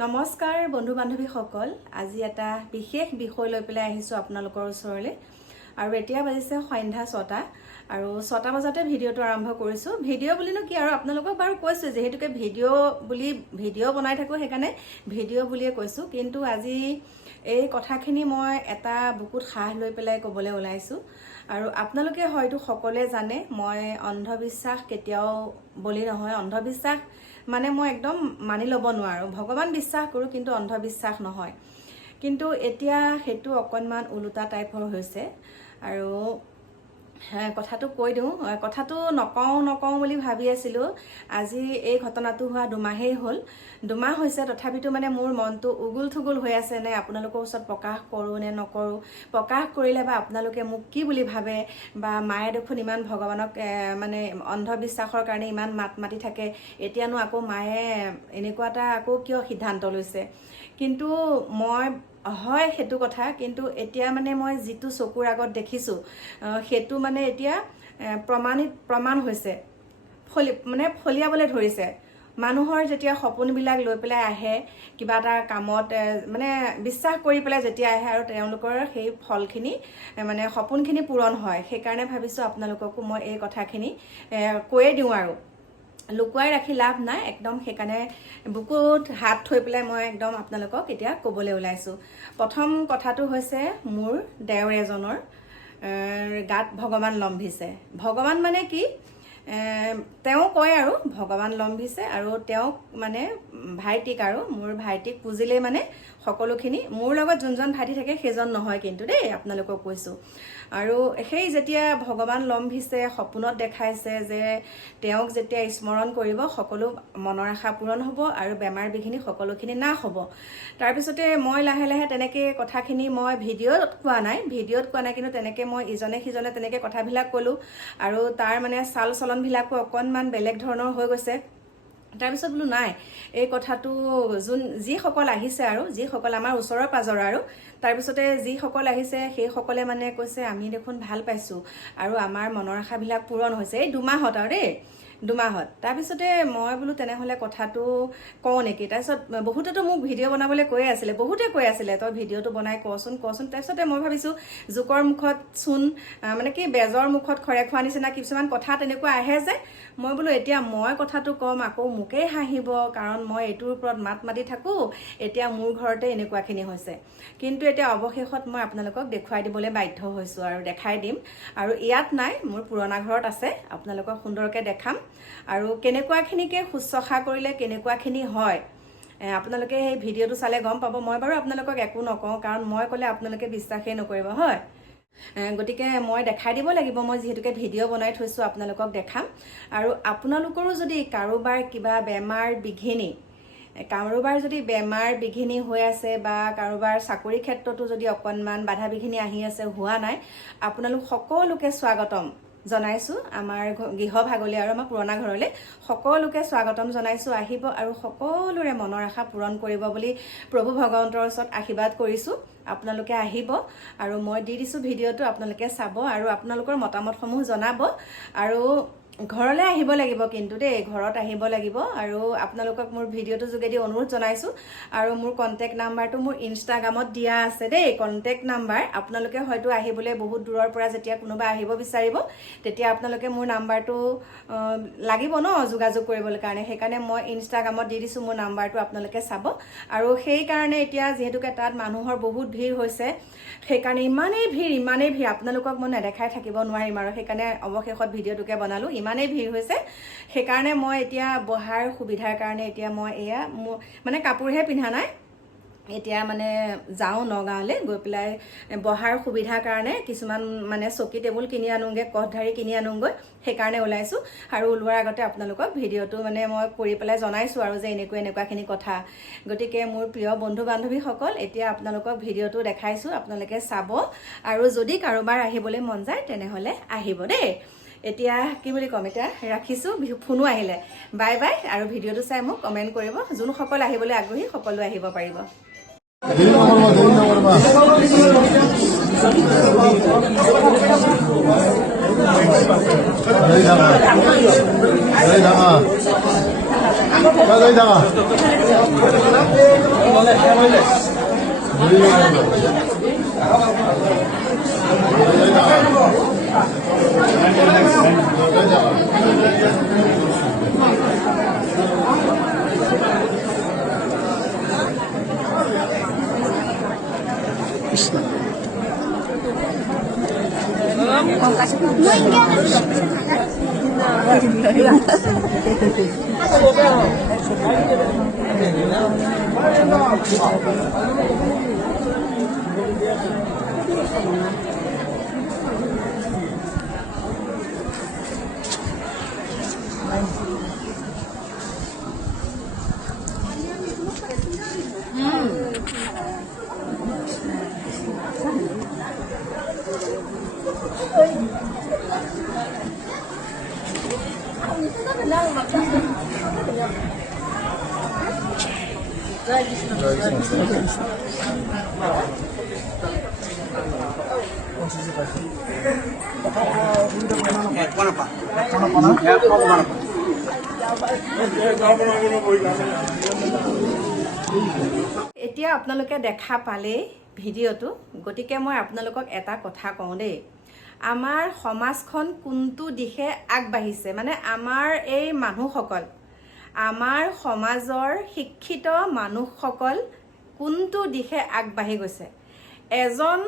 নমস্কাৰ বন্ধু বান্ধৱীসকল আজি এটা বিশেষ বিষয় লৈ পেলাই আহিছোঁ আপোনালোকৰ ওচৰলৈ। আৰু এতিয়া বাজিছে সন্ধ্যা ছটা। আৰু ছটা বজাতে ভিডিঅ'টো আৰম্ভ কৰিছোঁ। ভিডিঅ' বুলিনো কি আৰু আপোনালোকক বাৰু কৈছোঁ যিহেতুকে ভিডিঅ' বুলি ভিডিঅ' বনাই থাকোঁ সেইকাৰণে ভিডিঅ' বুলিয়ে কৈছোঁ। কিন্তু আজি এই কথাখিনি মই এটা বুকুত সাহ লৈ পেলাই ক'বলৈ ওলাইছোঁ। আৰু আপোনালোকে হয়তো সকলোৱে জানে মই অন্ধবিশ্বাস কেতিয়াও বলি নহয়। অন্ধবিশ্বাস মানে মই একদম মানি ল'ব নোৱাৰোঁ। ভগৱান বিশ্বাস কৰোঁ কিন্তু অন্ধবিশ্বাস নহয়। কিন্তু এতিয়া সেইটো অকণমান ওলোটা টাইপৰ হৈছে। আৰু কথাটো কৈ দিওঁ। কথাটো নকওঁ নকওঁ বুলি ভাবি আছিলোঁ। আজি এই ঘটনাটো হোৱা দুমাহেই হ'ল। দুমাহ হৈছে তথাপিতো মানে মোৰ মনটো উগুল থুগুল হৈ আছে নে আপোনালোকৰ ওচৰত প্ৰকাশ কৰোঁ নে নকৰোঁ প্ৰকাশ কৰিলে বা আপোনালোকে মোক কি বুলি ভাবে বা মায়ে দেখোন ইমান ভগৱানক মানে অন্ধবিশ্বাসৰ কাৰণে ইমান মাত মাতি থাকে এতিয়ানো আকৌ মায়ে এনেকুৱা এটা আকৌ কিয় সিদ্ধান্ত লৈছে? কিন্তু মই হয় সেইটো কথা কিন্তু এতিয়া মানে মই যিটো চকুৰ আগত দেখিছোঁ সেইটো মানে এতিয়া প্ৰমাণিত প্ৰমাণ হৈছে। ফলি মানে ফলিয়াবলৈ ধৰিছে। মানুহৰ যেতিয়া সপোনবিলাক লৈ পেলাই আহে কিবা এটা কামত মানে বিশ্বাস কৰি পেলাই যেতিয়া আহে আৰু তেওঁলোকৰ সেই ফলখিনি মানে সপোনখিনি পূৰণ হয়। সেইকাৰণে ভাবিছোঁ আপোনালোককো মই এই কথাখিনি কৈয়ে দিওঁ আৰু। লুকুৱাই ৰাখি লাভ নাই। একদম সেইকাৰণে বুকুত হাত থৈ পেলাই মই একদম আপোনালোকক এতিয়া ক'বলৈ ওলাইছোঁ। প্ৰথম কথাটো হৈছে মোৰ দেওৰ এজনৰ গাত ভগৱান লম্ভিছে। ভগৱান মানে কি? তেওঁ কয় আৰু ভগৱান লম্ভিছে আৰু তেওঁক মানে ভাইটিক আৰু মোৰ ভাইটিক পুজিলেই মানে সকলোখিনি। মোৰ লগত যোনজন ভাইটি থাকে সেইজন নহয় কিন্তু দেই আপোনালোকক কৈছোঁ। আৰু সেই যেতিয়া ভগৱান লম্ভিছে সপোনত দেখাইছে যে তেওঁক যেতিয়া স্মৰণ কৰিব সকলো মনৰ আশা পূৰণ হ'ব আৰু বেমাৰ বিঘিনি সকলোখিনি নাশ হ'ব। তাৰপিছতে মই লাহে লাহে তেনেকৈ কথাখিনি মই ভিডিঅ'ত কোৱা নাই ভিডিঅ'ত কোৱা নাই কিন্তু তেনেকৈ মই ইজনে সিজনে তেনেকৈ কথাবিলাক ক'লোঁ। আৰু তাৰ মানে চাল চলনবিলাকো অকণমান বেলেগ ধৰণৰ হৈ গৈছে। তাৰপিছত বোলো নাই এই কথাটো যোন যিসকল আহিছে আৰু যিসকল আমাৰ ওচৰৰ পাজৰৰ আৰু তাৰপিছতে যিসকল আহিছে সেইসকলে মানে কৈছে আমি দেখোন ভাল পাইছোঁ আৰু আমাৰ মনৰ আশাবিলাক পূৰণ হৈছে। এই দুমাহত আৰু দেই। দুমাহত তাৰপিছতে মই বোলো তেনেহ'লে কথাটো কওঁ নেকি? তাৰপিছত বহুতেতো মোক ভিডিঅ' বনাবলৈ কৈয়ে আছিলে বহুতে কৈ আছিলে তই ভিডিঅ'টো বনাই কচোন কচোন। তাৰপিছতে মই ভাবিছোঁ জোকৰ মুখত আহ, মানে কি বেজৰ মুখত খৰে খোৱা নিচিনা কিছুমান কথা তেনেকুৱা আহে যে। মই বোলো এতিয়া মই কথাটো ক'ম আকৌ মোকেই হাঁহিব কাৰণ মই এইটোৰ ওপৰত মাত মাতি থাকোঁ এতিয়া মোৰ ঘৰতে এনেকুৱাখিনি হৈছে। কিন্তু এতিয়া অৱশেষত মই আপোনালোকক দেখুৱাই দিবলৈ বাধ্য হৈছোঁ আৰু দেখাই দিম। আৰু ইয়াত নাই মোৰ পুৰণা ঘৰত আছে আপোনালোকক সুন্দৰকৈ দেখাম। আৰু কেনেকুৱাখিনিকে শুশ্ৰূষা কৰিলে কেনেকুৱাখিনি হয় আপোনালোকে সেই ভিডিঅ'টো চালে গম পাব। মই বাৰু আপোনালোকক একো নকওঁ কাৰণ মই ক'লে আপোনালোকে বিশ্বাসেই নকৰিব হয়। গতিকে মই দেখাই দিব লাগিব মই যিহেতুকে ভিডিঅ' বনাই থৈছোঁ আপোনালোকক দেখাম। আৰু আপোনালোকৰো যদি কাৰোবাৰ কিবা বেমাৰ বিঘিনি কাৰোবাৰ যদি বেমাৰ বিঘিনি হৈ আছে বা কাৰোবাৰ চাকৰি ক্ষেত্ৰতো যদি অকণমান বাধা বিঘিনি আহি আছে হোৱা নাই আপোনালোক সকলোকে স্বাগতম। জনাইছোঁ। আমাৰ গৃহ ভাগলৈ আৰু আমাৰ পুৰণা ঘৰলৈ সকলোকে স্বাগতম জনাইছোঁ। আহিব আৰু সকলোৰে মনৰ আশা পূৰণ কৰিব বুলি প্ৰভু ভগৱন্তৰ ওচৰত আশীৰ্বাদ কৰিছোঁ। আপোনালোকে আহিব আৰু মই দি দিছোঁ ভিডিঅ'টো আপোনালোকে চাব আৰু আপোনালোকৰ মতামতসমূহ জনাব। আৰু ঘৰলৈ আহিব লাগিব কিন্তু দেই ঘৰত আহিব লাগিব। আৰু আপোনালোকক মোৰ ভিডিঅ'টোৰ যোগেদি অনুৰোধ জনাইছোঁ। আৰু মোৰ কণ্টেক্ট নাম্বাৰটো মোৰ ইনষ্টাগ্ৰামত দিয়া আছে দেই কণ্টেক্ট নাম্বাৰ আপোনালোকে হয়তো আহিবলৈ বহুত দূৰৰ পৰা যেতিয়া কোনোবা আহিব বিচাৰিব তেতিয়া আপোনালোকে মোৰ নাম্বাৰটো লাগিব ন যোগাযোগ কৰিবলৈ কাৰণে। সেইকাৰণে মই ইনষ্টাগ্ৰামত দি দিছোঁ মোৰ নাম্বাৰটো আপোনালোকে চাব। আৰু সেইকাৰণে এতিয়া যিহেতুকে তাত মানুহৰ বহুত ভিৰ হৈছে সেইকাৰণে ইমানেই ভিৰ ইমানেই ভিৰ। আপোনালোকক মই নেদেখাই থাকিব নোৱাৰিম আৰু। সেইকাৰণে অৱশেষত ভিডিঅ'টোকে বনালোঁ। ইমানেই ভিৰ হৈছে। সেইকাৰণে মই এতিয়া বহাৰ সুবিধাৰ কাৰণে এতিয়া মই এয়া মোৰ মানে কাপোৰহে পিন্ধা নাই। এতিয়া মানে যাওঁ নগাঁৱলৈ গৈ পেলাই বহাৰ সুবিধাৰ কাৰণে কিছুমান মানে চকী টেবুল কিনি আনোগৈ কঠধাৰী কিনি আনোগৈ সেইকাৰণে ওলাইছোঁ। আৰু ওলোৱাৰ আগতে আপোনালোকক ভিডিঅ'টো মানে মই কৰি পেলাই জনাইছোঁ আৰু যে এনেকুৱা এনেকুৱাখিনি কথা। গতিকে মোৰ প্ৰিয় বন্ধু বান্ধৱীসকল এতিয়া আপোনালোকক ভিডিঅ'টো দেখাইছোঁ আপোনালোকে চাব। আৰু যদি কাৰোবাৰ আহিবলৈ মন যায় তেনেহ'লে আহিব দেই। এতিয়া কি বুলি ক'ম এতিয়া ৰাখিছোঁ বিহু- ফোনো আহিলে। বাই বাই আৰু ভিডিঅ'টো চাই মোক কমেণ্ট কৰিব যোনসকল আহিবলৈ আগ্ৰহী সকলো আহিব পাৰিব। 对对对。এতিয়া আপোনালোকে দেখা পালেই ভিডিঅ'টো। গতিকে মই আপোনালোকক এটা কথা কওঁ দেই। আমাৰ সমাজখন কোনটো দিশে আগবাঢ়িছে? মানে আমাৰ এই মানুহসকল আমাৰ সমাজৰ শিক্ষিত মানুহসকল কোনটো দিশে আগবাঢ়ি গৈছে? এজন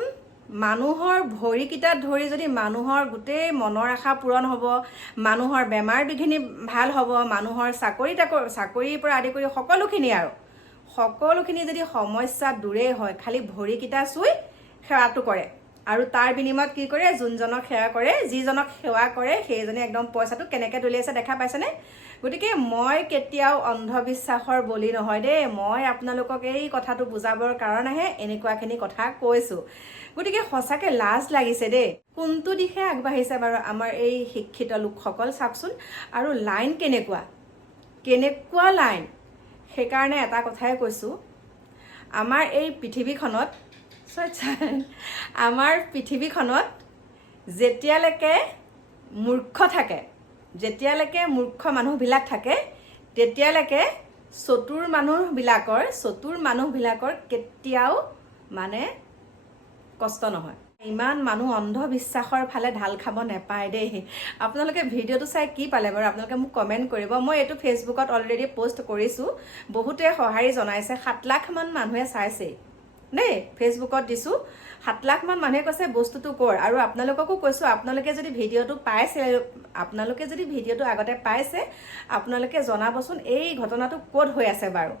মানুহৰ ভৰিকেইটাত ধৰি যদি মানুহৰ গোটেই মনৰ আশা পূৰণ হ'ব মানুহৰ বেমাৰ বিঘিনি ভাল হ'ব মানুহৰ চাকৰি তাকৰি চাকৰিৰ পৰা আদি কৰি সকলোখিনি আৰু সকলোখিনি যদি সমস্যা দূৰেই হয় খালি ভৰিকেইটা চুই সেৱাটো কৰে। আৰু তাৰ বিনিময়ত কি কৰে যোনজনক সেৱা কৰে যিজনক সেৱা কৰে সেইজনে একদম পইচাটো কেনেকৈ আছে দেখা পাইছেনে? গতিকে মই কেতিয়াও অন্ধবিশ্বাসৰ বলি নহয় দেই। মই আপোনালোকক এই কথাটো বুজাবৰ কাৰণেহে এনেকুৱাখিনি কথা কৈছোঁ। গতিকে সঁচাকৈ লাজ লাগিছে দেই। কোনটো দিশে আগবাঢ়িছে বাৰু আমাৰ এই শিক্ষিত লোকসকল চাওকচোন। আৰু লাইন কেনেকুৱা? কেনেকুৱা লাইন? সেইকাৰণে এটা কথাই কৈছোঁ। আমাৰ এই পৃথিৱীখনত আমাৰ পৃথিৱীখনত যেতিয়ালৈকে মূৰ্খ থাকে যেতিয়ালৈকে মূৰ্খ মানুহবিলাক থাকে তেতিয়ালৈকে চতুৰ মানুহবিলাকৰ চতুৰ মানুহবিলাকৰ কেতিয়াও মানে কষ্ট নহয়। ইমান মানুহ অন্ধবিশ্বাসৰ ফালে ঢাল খাব নেপায় দেই। আপোনালোকে ভিডিঅ'টো চাই কি পালে বাৰু? আপোনালোকে মোক কমেণ্ট কৰিব। মই এইটো ফেচবুকত অলৰেডি পষ্ট কৰিছোঁ। বহুতে সঁহাৰি জনাইছে। সাত লাখমান মানুহে চাইছেই। দেই ফেচবুকত দিছোঁ। সাত লাখমান মানুহে কৈছে বস্তুটো কৰ। আৰু আপোনালোককো কৈছোঁ আপোনালোকে যদি ভিডিঅ'টো পাইছে আপোনালোকে যদি ভিডিঅ'টো আগতে পাইছে আপোনালোকে জনাবচোন এই ঘটনাটো ক'ত হৈ আছে বাৰু?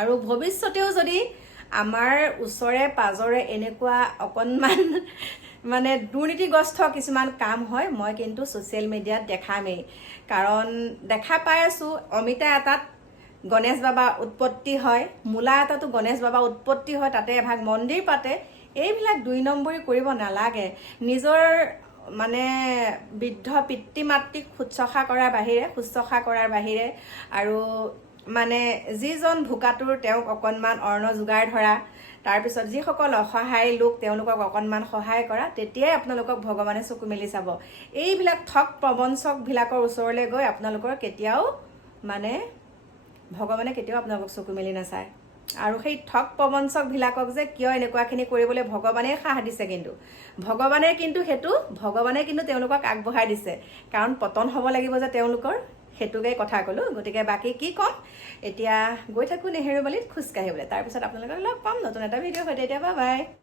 আৰু ভৱিষ্যতেও যদি আমাৰ ওচৰে পাজৰে এনেকুৱা অকণমান মানে দুৰ্নীতিগ্ৰস্ত কিছুমান কাম হয় মই কিন্তু ছ'চিয়েল মিডিয়াত দেখামেই। কাৰণ দেখা পাই আছোঁ অমিতা এটাত গণেশ বাবা উৎপত্তি হয় মূলা এটাতো গণেশ বাবা উৎপত্তি হয় তাতে এভাগ মন্দিৰ পাতে এইবিলাক দুই নম্বৰী কৰিব নালাগে। নিজৰ মানে বৃদ্ধ পিতৃ মাতৃক শুশ্ৰূষা কৰাৰ বাহিৰে শুশ্ৰূষা কৰাৰ বাহিৰে আৰু মানে যিজন ভোকাটোৰ তেওঁক অকণমান অন্ন যোগাৰ ধৰা তাৰপিছত যিসকল অসহায় লোক তেওঁলোকক অকণমান সহায় কৰা তেতিয়াই আপোনালোকক ভগৱানে চকু মেলি চাব। এইবিলাক ঠগ প্ৰবঞ্চকবিলাকৰ ওচৰলৈ গৈ আপোনালোকৰ কেতিয়াও মানে ভগৱানে কেতিয়াও আপোনালোকক চকু মেলি নাচায়। আৰু সেই ঠগ প্ৰবঞ্চকবিলাকক যে কিয় এনেকুৱাখিনি কৰিবলৈ ভগৱানে সাহ দিছে কিন্তু। ভগৱানে কিন্তু সেইটো ভগৱানে কিন্তু তেওঁলোকক আগবঢ়াই দিছে। কাৰণ পতন হ'ব লাগিব যে তেওঁলোকৰ সেইটোকে কথা ক'লোঁ। গতিকে বাকী কি ক'ম? এতিয়া গৈ থাকোঁ নেহেৰুবালিত খোজকাঢ়িবলৈ। তাৰপিছত আপোনালোকক লগ পাম নতুন এটা ভিডিঅ' সৈতে। এতিয়া বাই